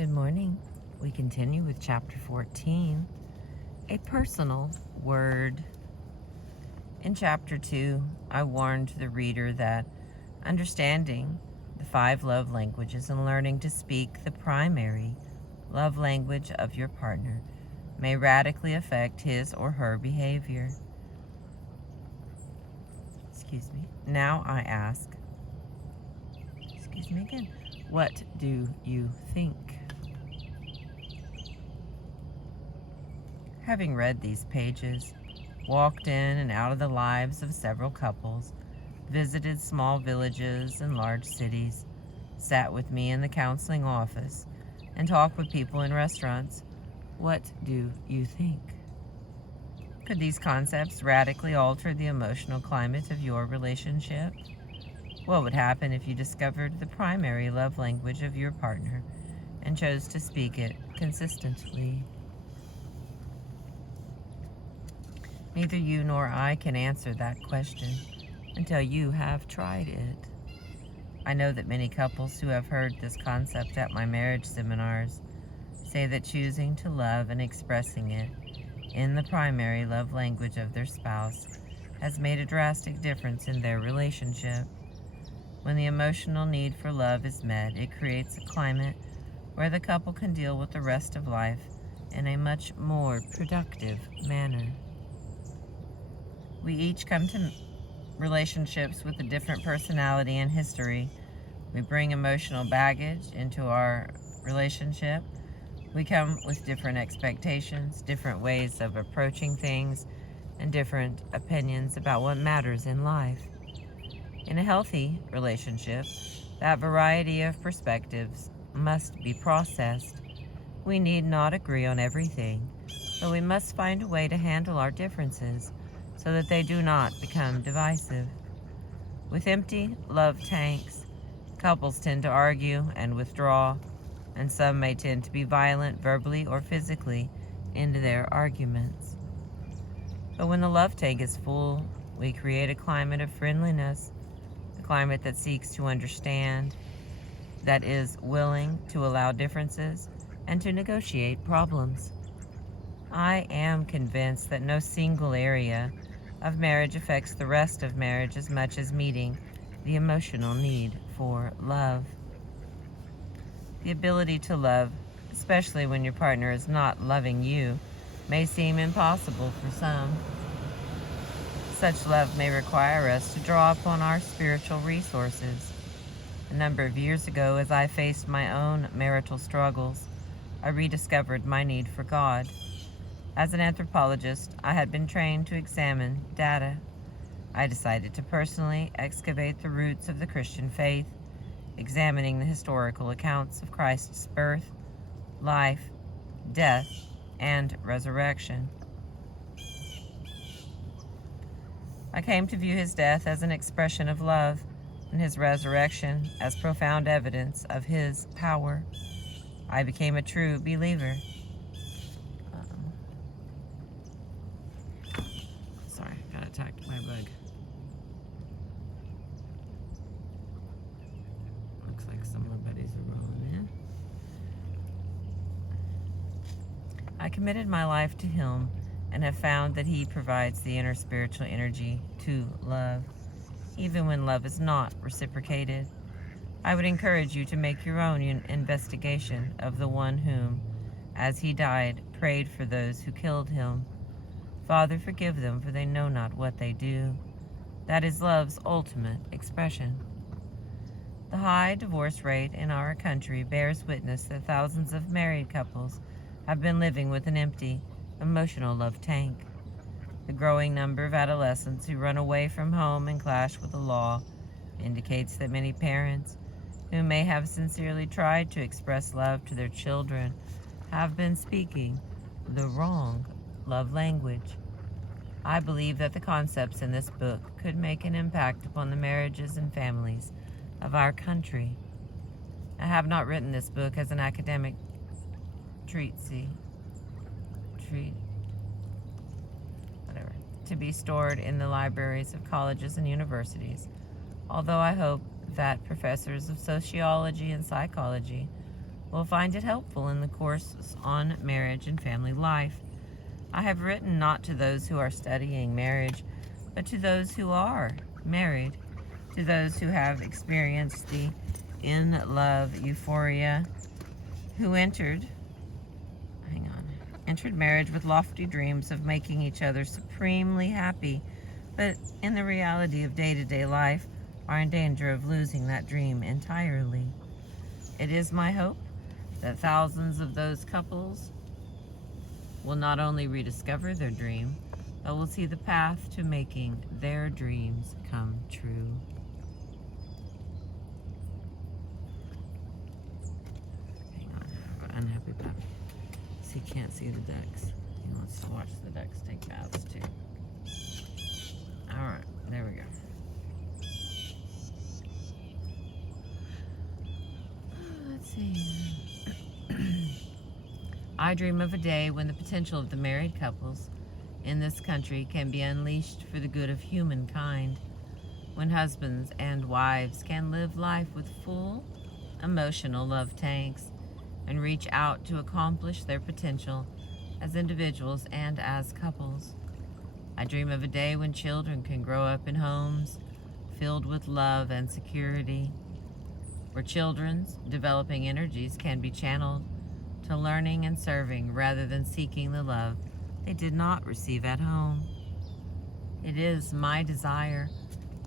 Good morning. We continue with chapter 14, a personal word. In chapter 2, I warned the reader that understanding the 5 love languages and learning to speak the primary love language of your partner may radically affect his or her behavior. Now I ask, what do you think? Having read these pages, walked in and out of the lives of several couples, visited small villages and large cities, sat with me in the counseling office, and talked with people in restaurants, what do you think? Could these concepts radically alter the emotional climate of your relationship? What would happen if you discovered the primary love language of your partner and chose to speak it consistently? Neither you nor I can answer that question until you have tried it. I know that many couples who have heard this concept at my marriage seminars say that choosing to love and expressing it in the primary love language of their spouse has made a drastic difference in their relationship. When the emotional need for love is met, it creates a climate where the couple can deal with the rest of life in a much more productive manner. We each come to relationships with a different personality and history. We bring emotional baggage into our relationship. We come with different expectations, different ways of approaching things, and different opinions about what matters in life. In a healthy relationship, that variety of perspectives must be processed. We need not agree on everything, but we must find a way to handle our differences so that they do not become divisive. With empty love tanks, couples tend to argue and withdraw, and some may tend to be violent verbally or physically in their arguments. But when the love tank is full, we create a climate of friendliness, a climate that seeks to understand, that is willing to allow differences and to negotiate problems. I am convinced that no single area of marriage affects the rest of marriage as much as meeting the emotional need for love. The ability to love, especially when your partner is not loving you, may seem impossible for some. Such love may require us to draw upon our spiritual resources. A number of years ago, as I faced my own marital struggles, I rediscovered my need for God. As an anthropologist, I had been trained to examine data. I decided to personally excavate the roots of the Christian faith, examining the historical accounts of Christ's birth, life, death, and resurrection. I came to view his death as an expression of love, and his resurrection as profound evidence of his power. I became a true believer. Sorry, got attacked by a bug. Looks like some of my buddies are rolling in. I committed my life to him and have found that he provides the inner spiritual energy to love, even when love is not reciprocated. I would encourage you to make your own investigation of the one whom, as he died, prayed for those who killed him. Father, forgive them, for they know not what they do. That is love's ultimate expression. The high divorce rate in our country bears witness that thousands of married couples have been living with an empty, emotional love tank. The growing number of adolescents who run away from home and clash with the law indicates that many parents, who may have sincerely tried to express love to their children, have been speaking the wrong love language. I believe that the concepts in this book could make an impact upon the marriages and families of our country. I have not written this book as an academic to be stored in the libraries of colleges and universities, although I hope that professors of sociology and psychology will find it helpful in the courses on marriage and family life. I have written not to those who are studying marriage, but to those who are married, to those who have experienced the in-love euphoria, who entered marriage with lofty dreams of making each other supremely happy, but in the reality of day-to-day life are in danger of losing that dream entirely. It is my hope that thousands of those couples will not only rediscover their dream, but will see the path to making their dreams come true. Hang on, I have an unhappy puppy. He can't see the ducks. He wants to watch the ducks take baths too. Alright, there we go. Let's see. I dream of a day when the potential of the married couples in this country can be unleashed for the good of humankind, when husbands and wives can live life with full emotional love tanks and reach out to accomplish their potential as individuals and as couples. I dream of a day when children can grow up in homes filled with love and security, where children's developing energies can be channeled to learning and serving rather than seeking the love they did not receive at home. It is my desire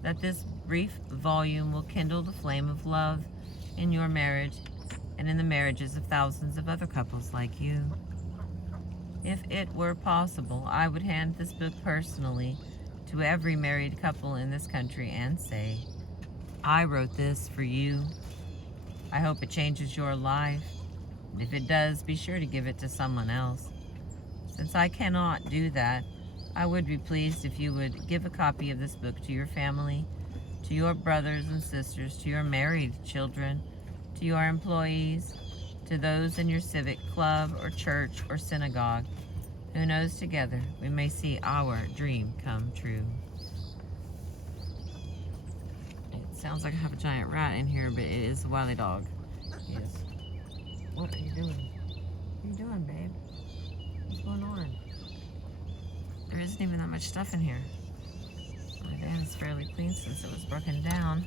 that this brief volume will kindle the flame of love in your marriage and in the marriages of thousands of other couples like you. If it were possible, I would hand this book personally to every married couple in this country and say, I wrote this for you. I hope it changes your life. And if it does, be sure to give it to someone else. Since I cannot do that, I would be pleased if you would give a copy of this book to your family, to your brothers and sisters, to your married children, to your employees, to those in your civic club or church or synagogue. Who knows, together we may see our dream come true. It sounds like I have a giant rat in here, but it is a wily dog. Yes. What are you doing? What are you doing, babe? What's going on? There isn't even that much stuff in here. My van is fairly clean since it was broken down.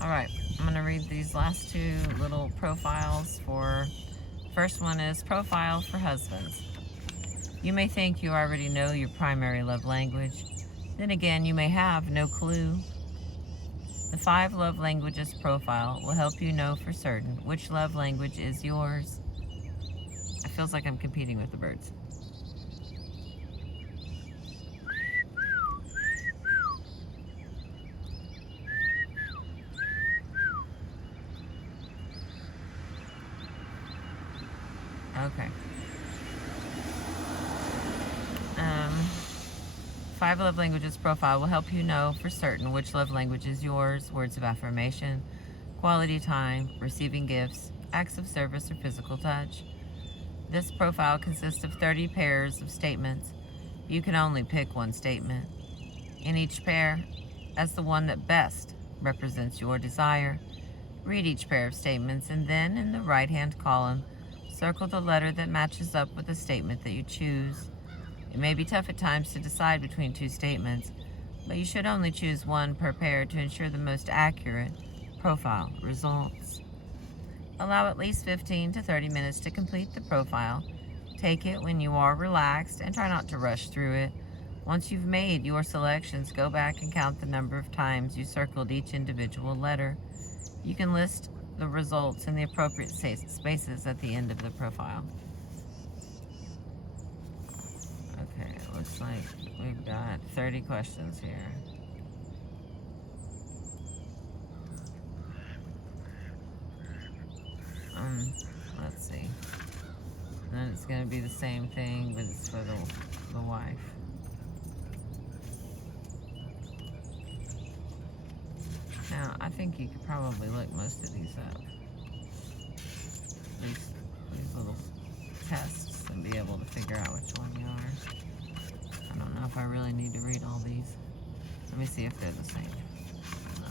Alright, I'm going to read these last two little profiles for... First one is Profile for Husbands. You may think you already know your primary love language. Then again, you may have no clue. The 5 love languages profile will help you know for certain which love language is yours. It feels like I'm competing with the birds. Okay. 5 love languages profile will help you know for certain which love language is yours. Words of affirmation, quality time, receiving gifts, acts of service, or physical touch. This profile consists of 30 pairs of statements. You can only pick one statement in each pair as the one that best represents your desire. Read each pair of statements and then in the right-hand column, circle the letter that matches up with the statement that you choose. It may be tough at times to decide between 2 statements, but you should only choose one per pair to ensure the most accurate profile results. Allow at least 15 to 30 minutes to complete the profile. Take it when you are relaxed and try not to rush through it. Once you've made your selections, go back and count the number of times you circled each individual letter. You can list the results in the appropriate spaces at the end of the profile. Okay, it looks like we've got 30 questions here. Let's see. And then it's going to be the same thing, but it's for the wife. Now, I think you could probably look most of these up. These little tests, and be able to figure out which one you are. I don't know if I really need to read all these. Let me see if they're the same. No,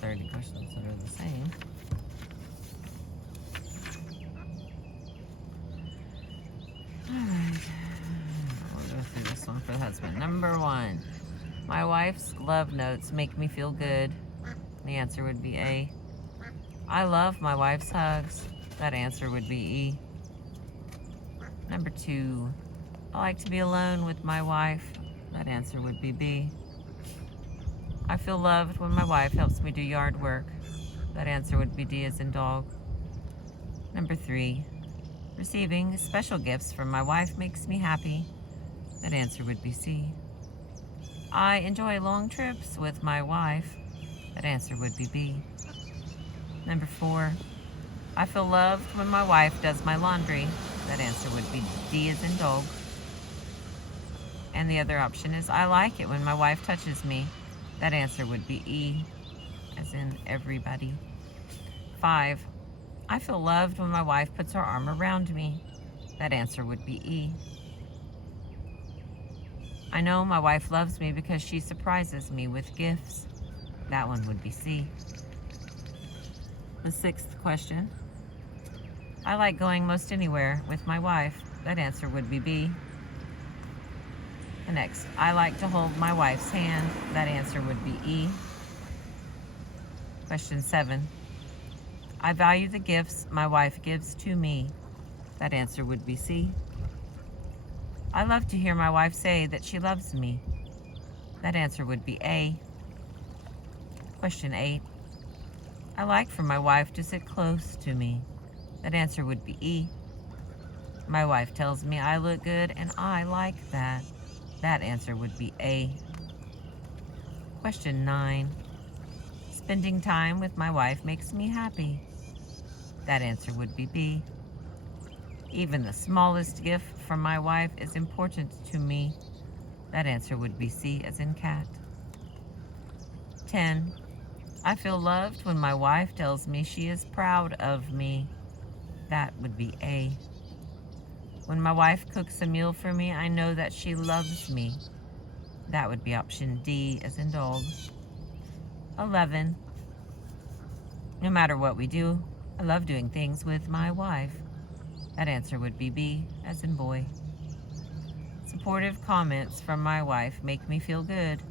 30 questions that are the same. Number 1. My wife's love notes make me feel good. The answer would be A. I love my wife's hugs. That answer would be E. Number 2. I like to be alone with my wife. That answer would be B. I feel loved when my wife helps me do yard work. That answer would be D as in dog. Number 3. Receiving special gifts from my wife makes me happy. That answer would be C. I enjoy long trips with my wife. That answer would be B. Number 4. I feel loved when my wife does my laundry. That answer would be D as in dog. And the other option is I like it when my wife touches me. That answer would be E, as in everybody. 5. I feel loved when my wife puts her arm around me. That answer would be E. I know my wife loves me because she surprises me with gifts. That one would be C. The 6th question. I like going most anywhere with my wife. That answer would be B. The next, I like to hold my wife's hand. That answer would be E. Question 7. I value the gifts my wife gives to me. That answer would be C. I love to hear my wife say that she loves me. That answer would be A. Question 8. I like for my wife to sit close to me. That answer would be E. My wife tells me I look good and I like that. That answer would be A. Question 9. Spending time with my wife makes me happy. That answer would be B. Even the smallest gift from my wife is important to me. That answer would be C as in cat. 10. I feel loved when my wife tells me she is proud of me. That would be A. When my wife cooks a meal for me, I know that she loves me. That would be option D as in dog. 11. No matter what we do, I love doing things with my wife. That answer would be B as in boy. Supportive comments from my wife make me feel good.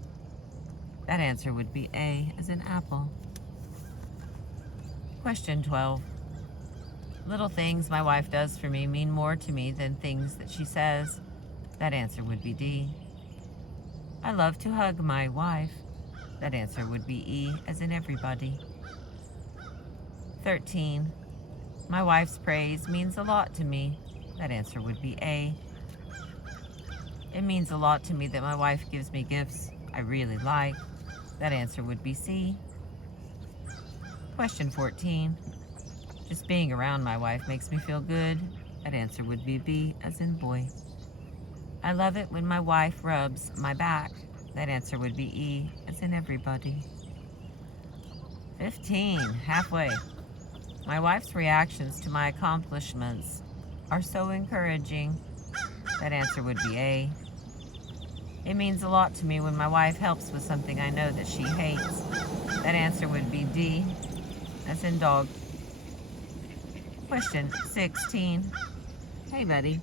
That answer would be A as in apple. Question 12. Little things my wife does for me mean more to me than things that she says. That answer would be D. I love to hug my wife. That answer would be E as in everybody. 13. My wife's praise means a lot to me. That answer would be A. It means a lot to me that my wife gives me gifts I really like. That answer would be C. Question 14. Just being around my wife makes me feel good. That answer would be B as in boy. I love it when my wife rubs my back. That answer would be E as in everybody. 15. Halfway. My wife's reactions to my accomplishments are so encouraging. That answer would be A. It means a lot to me when my wife helps with something I know that she hates. That answer would be D as in dog. Question 16. Hey, buddy.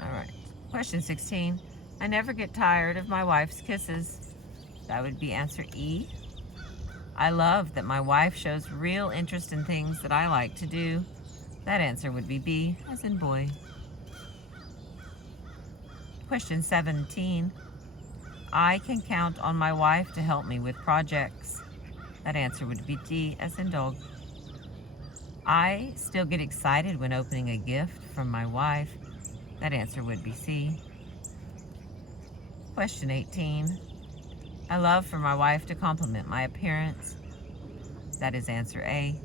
All right. Question 16. I never get tired of my wife's kisses. That would be answer E. I love that my wife shows real interest in things that I like to do. That answer would be B as in boy. Question 17. I can count on my wife to help me with projects. That answer would be D as in dog. I still get excited when opening a gift from my wife. That answer would be C. Question 18. I love for my wife to compliment my appearance. That is answer A.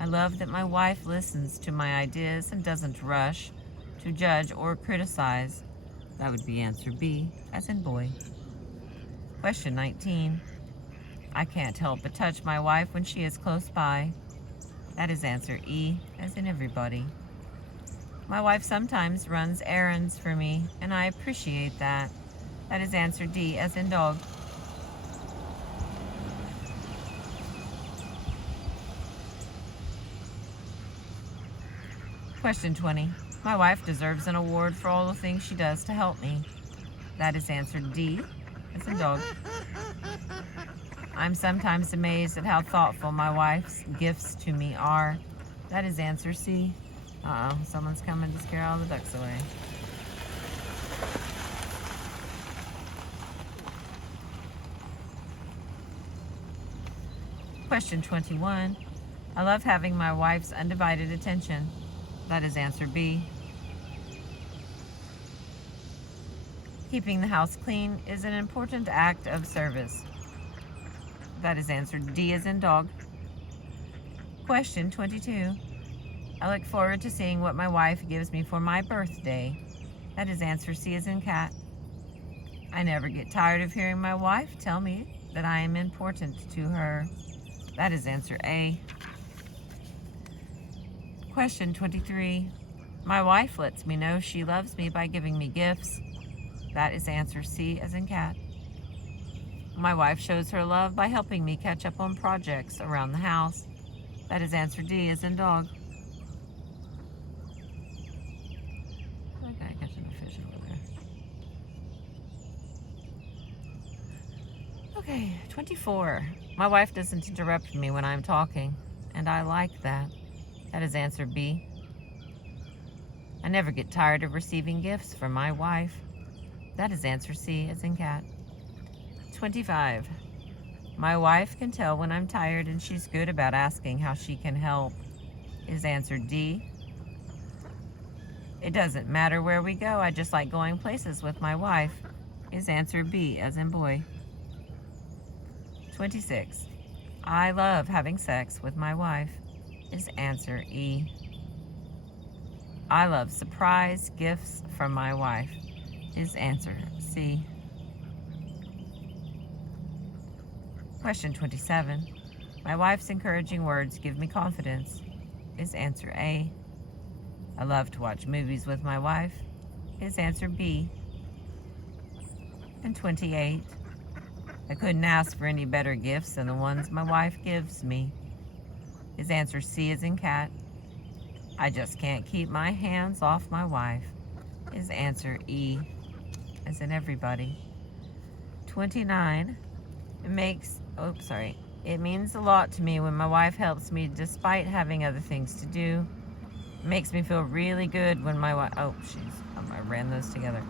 I love that my wife listens to my ideas and doesn't rush to judge or criticize. That would be answer B, as in boy. Question 19. I can't help but touch my wife when she is close by. That is answer E, as in everybody. My wife sometimes runs errands for me, and I appreciate that. That is answer D, as in dog. Question 20. My wife deserves an award for all the things she does to help me. That is answer D, as in dog. I'm sometimes amazed at how thoughtful my wife's gifts to me are. That is answer C. Uh-oh, someone's coming to scare all the ducks away. Question 21. I love having my wife's undivided attention. That is answer B. Keeping the house clean is an important act of service. That is answer D as in dog. Question 22. I look forward to seeing what my wife gives me for my birthday. That is answer C as in cat. I never get tired of hearing my wife tell me that I am important to her. That is answer A. Question 23. My wife lets me know she loves me by giving me gifts. That is answer C as in cat. My wife shows her love by helping me catch up on projects around the house. That is answer D as in dog. That guy catching a fish over there. Okay, 24. My wife doesn't interrupt me when I'm talking, and I like that. That is answer B. I never get tired of receiving gifts from my wife. That is answer C as in cat. 25. My wife can tell when I'm tired and she's good about asking how she can help. Is answer D. It doesn't matter where we go, I just like going places with my wife. Is answer B as in boy. 26. I love having sex with my wife. Is answer E. I love surprise gifts from my wife. Is answer C. Question 27. My wife's encouraging words give me confidence. Is answer A. I love to watch movies with my wife. Is answer B. And 28. I couldn't ask for any better gifts than the ones my wife gives me. Is answer C as in cat. I just can't keep my hands off my wife. Is answer E as in everybody. 29. It means a lot to me when my wife helps me despite having other things to do. It makes me feel really good when my wife, I ran those together.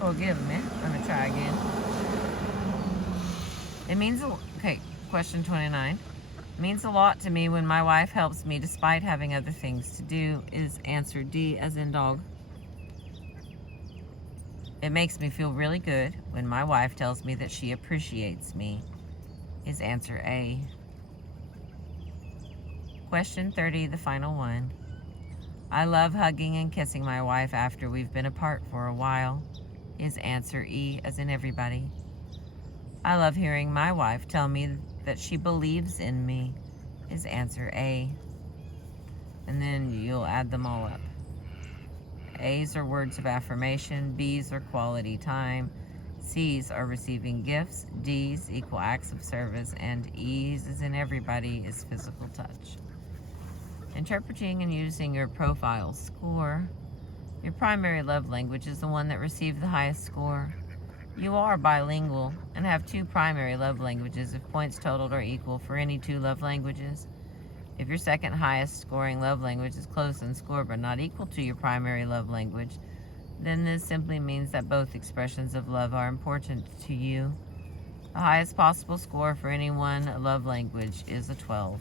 Forgive me. Let me try again. Question 29. It means a lot to me when my wife helps me despite having other things to do. Is answer D as in dog. It makes me feel really good when my wife tells me that she appreciates me. Is answer A. Question 30, the final one. I love hugging and kissing my wife after we've been apart for a while. Is answer E as in everybody. I love hearing my wife tell me that she believes in me. Is answer A. And then you'll add them all up. A's are words of affirmation, B's are quality time, C's are receiving gifts, D's equal acts of service, and E's, as in everybody, is physical touch. Interpreting and using your profile score. Your primary love language is the one that received the highest score. You are bilingual and have 2 primary love languages if points totaled are equal for any 2 love languages. If your second highest scoring love language is close in score but not equal to your primary love language, then this simply means that both expressions of love are important to you. The highest possible score for any one love language is a 12.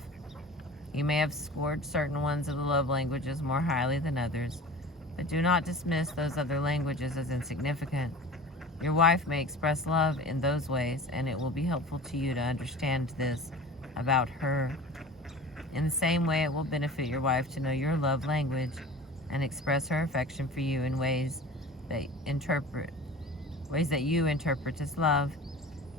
You may have scored certain ones of the love languages more highly than others, but do not dismiss those other languages as insignificant. Your wife may express love in those ways, and it will be helpful to you to understand this about her. In the same way, it will benefit your wife to know your love language and express her affection for you in ways that you interpret as love.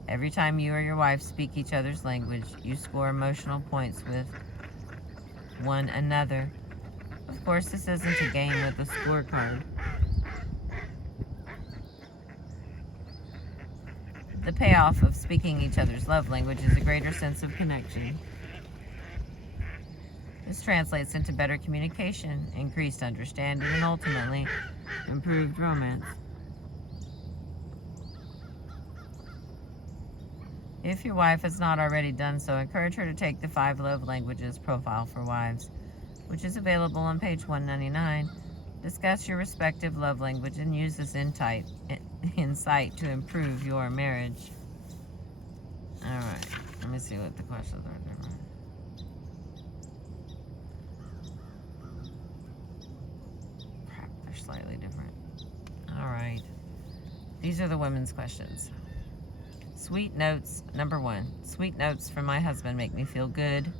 Every time you or your wife speak each other's language, you score emotional points with one another. Of course, this isn't a game with a scorecard. The payoff of speaking each other's love language is a greater sense of connection. This translates into better communication, increased understanding, and ultimately improved romance. If your wife has not already done so, encourage her to take the 5 Love Languages Profile for Wives, which is available on page 199. Discuss your respective love language and use this insight to improve your marriage. All right, let me see what the questions are different. Crap, they're slightly different. All right, these are the women's questions. Sweet notes, number 1. Sweet notes from my husband make me feel good,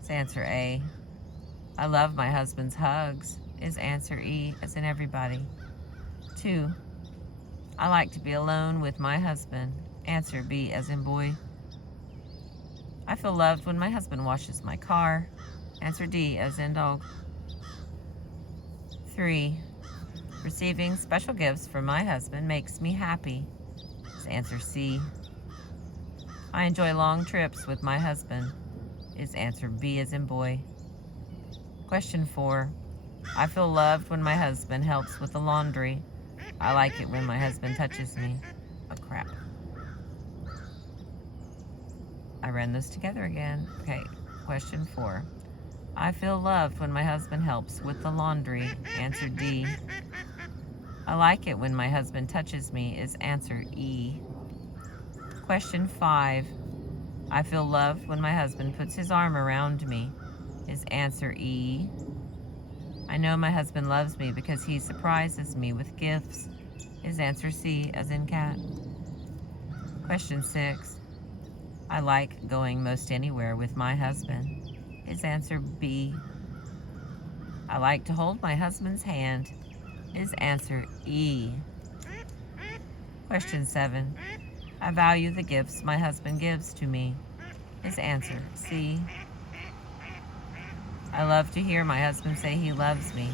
is answer A. I love my husband's hugs, is answer E, as in everybody. 2. I like to be alone with my husband, answer B, as in boy. I feel loved when my husband washes my car, answer D, as in dog. 3. Receiving special gifts from my husband makes me happy, is answer C. I enjoy long trips with my husband, is answer B, as in boy. Question 4. I feel loved when my husband helps with the laundry. I like it when my husband touches me. Oh, crap. I ran those together again. Okay, question 4. I feel loved when my husband helps with the laundry. Answer D. I like it when my husband touches me is answer E. Question 5. I feel loved when my husband puts his arm around me is answer E. I know my husband loves me because he surprises me with gifts is answer C, as in cat. Question 6. I like going most anywhere with my husband is answer B. I like to hold my husband's hand is answer E. Question 7. I value the gifts my husband gives to me is answer C. I love to hear my husband say he loves me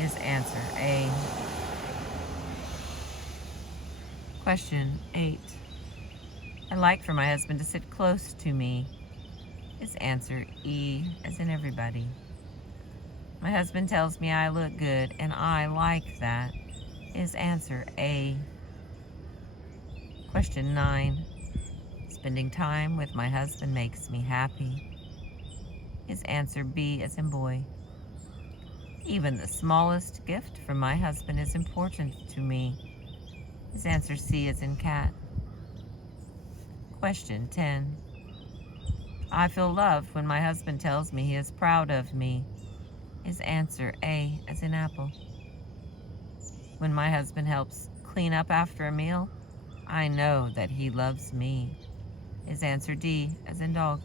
is answer A. Question 8. I like for my husband to sit close to me is answer E, as in everybody. My husband tells me I look good and I like that is answer A. Question 9. Spending time with my husband makes me happy is answer B, as in boy. Even the smallest gift from my husband is important to me is answer C, as in cat. Question 10. I feel loved when my husband tells me he is proud of me is answer A, as in apple. When my husband helps clean up after a meal, I know that he loves me is answer D, as in dog.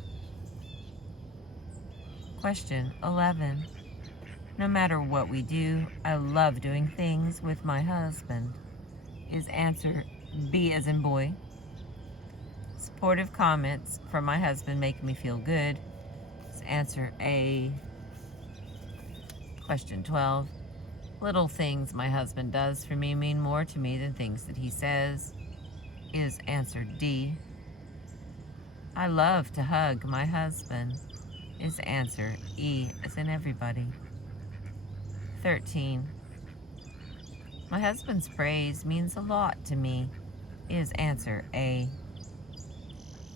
Question 11. No matter what we do, I love doing things with my husband is answer B, as in boy. Supportive comments from my husband make me feel good is answer A. Question 12. Little things my husband does for me mean more to me than things that he says is answer D. I love to hug my husband is answer E, as in everybody. 13. My husband's praise means a lot to me is answer A.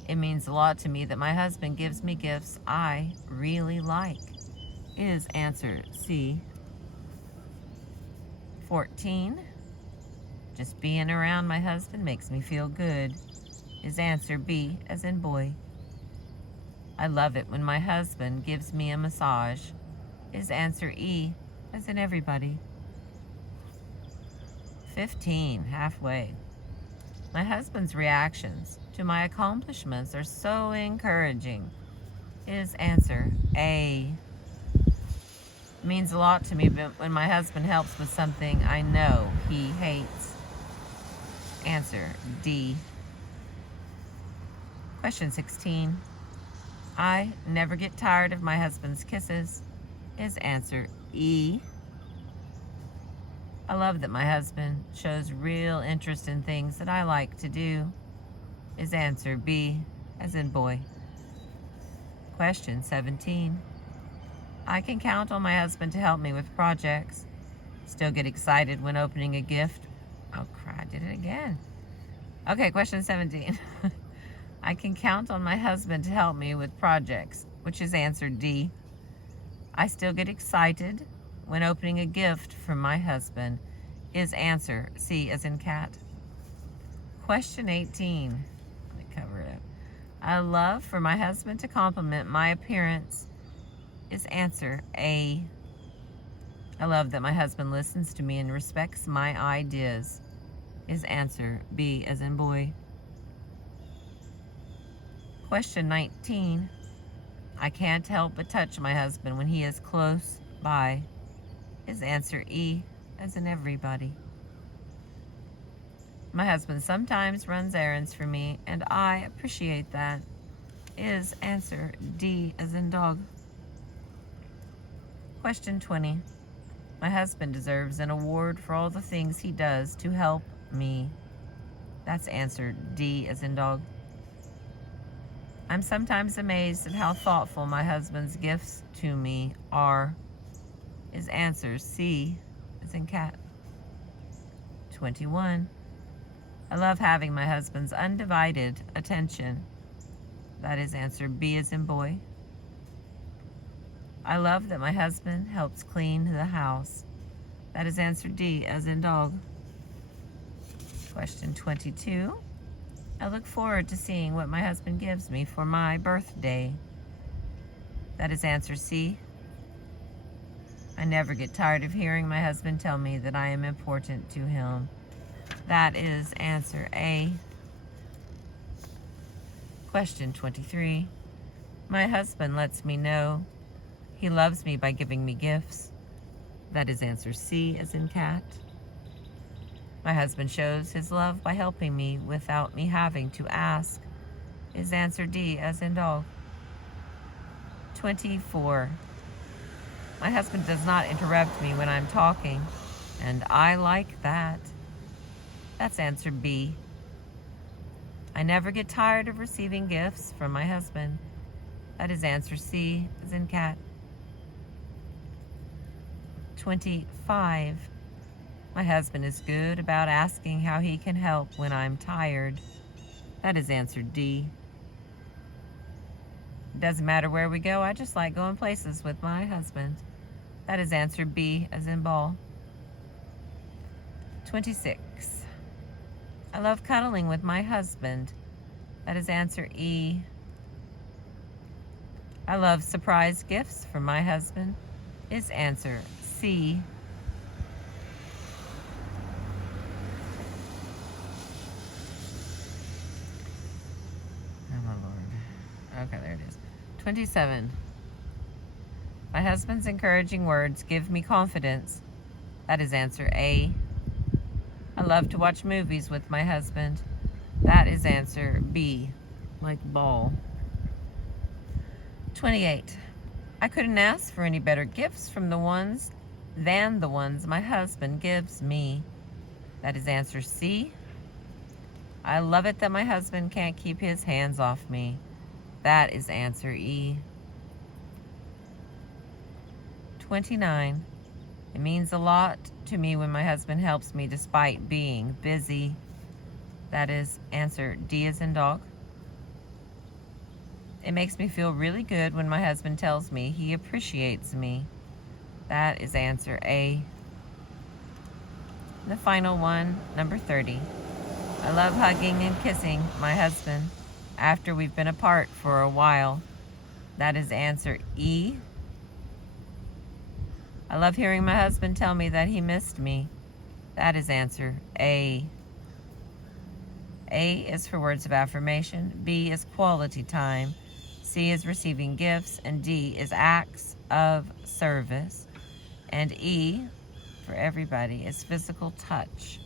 It means a lot to me that my husband gives me gifts I really like is answer C. 14. Just being around my husband makes me feel good is answer B, as in boy. I love it when my husband gives me a massage is answer E, as in everybody. 15, halfway. My husband's reactions to my accomplishments are so encouraging is answer A. It means a lot to me when my husband helps with something I know he hates. Answer D. Question 16. I never get tired of my husband's kisses is answer E. I love that my husband shows real interest in things that I like to do is answer B, as in boy. Question 17. I can count on my husband to help me with projects. Still get excited when opening a gift. Oh, crap, I did it again. Okay, question 17. I can count on my husband to help me with projects, which is answer D. I still get excited when opening a gift from my husband is answer C as in cat. Question 18. Let me cover it up. I love for my husband to compliment my appearance is answer A. I love that my husband listens to me and respects my ideas is answer B as in boy. Question 19. I can't help but touch my husband when he is close by is answer E as in everybody. My husband sometimes runs errands for me and I appreciate that is answer D as in dog. Question 20. My husband deserves an award for all the things he does to help me. That's answer D as in dog. I'm sometimes amazed at how thoughtful my husband's gifts to me are. Is answer C as in cat. 21. I love having my husband's undivided attention. That is answer B as in boy. I love that my husband helps clean the house. That is answer D as in dog. Question 22. I look forward to seeing what my husband gives me for my birthday. That is answer C. I never get tired of hearing my husband tell me that I am important to him. That is answer A. Question 23. My husband lets me know he loves me by giving me gifts. That is answer C as in cat. My husband shows his love by helping me without me having to ask. Is answer D as in dog. 24. My husband does not interrupt me when I'm talking, and I like that. That's answer B. I never get tired of receiving gifts from my husband. That is answer C as in cat. 25. My husband is good about asking how he can help when I'm tired. That is answer D. It doesn't matter where we go, I just like going places with my husband. That is answer B as in ball. 26. I love cuddling with my husband. That is answer E. I love surprise gifts from my husband. Is answer C. Oh my Lord. Okay, there it is. 27. My husband's encouraging words give me confidence. That is answer A. I love to watch movies with my husband. That is answer B, like ball. 28. I couldn't ask for any better gifts than the ones my husband gives me. That is answer C. I love it that my husband can't keep his hands off me. That is answer E. 29. It means a lot to me when my husband helps me despite being busy. That is answer D as in dog. It makes me feel really good when my husband tells me he appreciates me. That is answer A. The final one, number 30. I love hugging and kissing my husband after we've been apart for a while. That is answer E. I love hearing my husband tell me that he missed me. That is answer A. A is for words of affirmation, B is quality time, C is receiving gifts, and D is acts of service. And E, for everybody, is physical touch.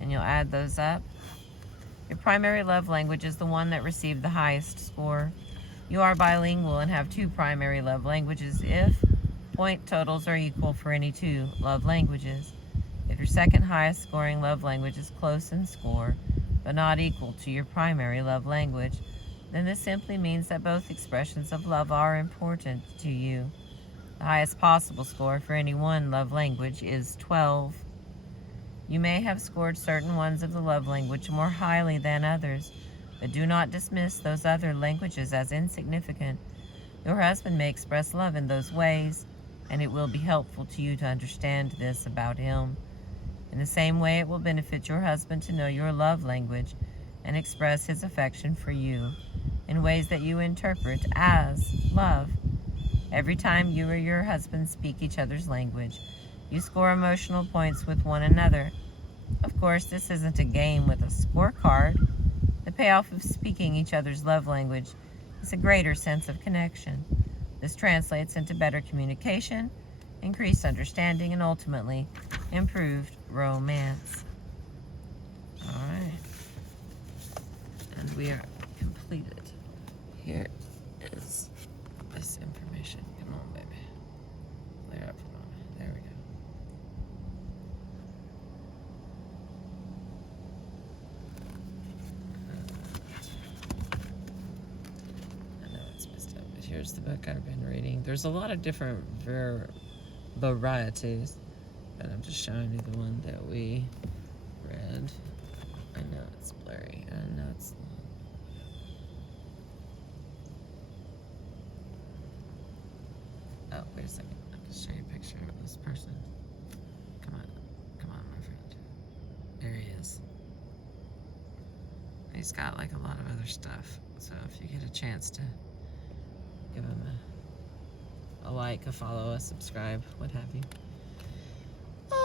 And you'll add those up. Your primary love language is the one that received the highest score. You are bilingual and have 2 primary love languages if point totals are equal for any 2 love languages. If your second highest scoring love language is close in score, but not equal to your primary love language, then this simply means that both expressions of love are important to you. The highest possible score for any one love language is 12. You may have scored certain ones of the love language more highly than others, but do not dismiss those other languages as insignificant. Your husband may express love in those ways, and it will be helpful to you to understand this about him. In the same way, it will benefit your husband to know your love language and express his affection for you in ways that you interpret as love. Every time you or your husband speak each other's language, you score emotional points with one another. Of course, this isn't a game with a scorecard. The payoff of speaking each other's love language is a greater sense of connection. This translates into better communication, increased understanding, and ultimately improved romance. All right. And we are completed. Here is this information. Come on, baby. Clear up for a moment. There we go. I know it's messed up, but here's the book I've been reading. There's a lot of different varieties, but I'm just showing you the one that we read. I know it's blurry. I know it's... Oh, wait a second. I can show you a picture of this person. Come on, my friend. There he is. He's got like a lot of other stuff. So if you get a chance to give him a like, a follow, a subscribe, what have you.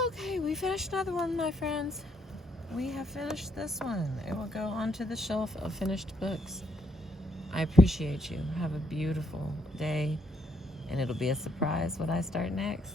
Okay, we finished another one, my friends. We have finished this one. It will go onto the shelf of finished books. I appreciate you. Have a beautiful day. And it'll be a surprise what I start next.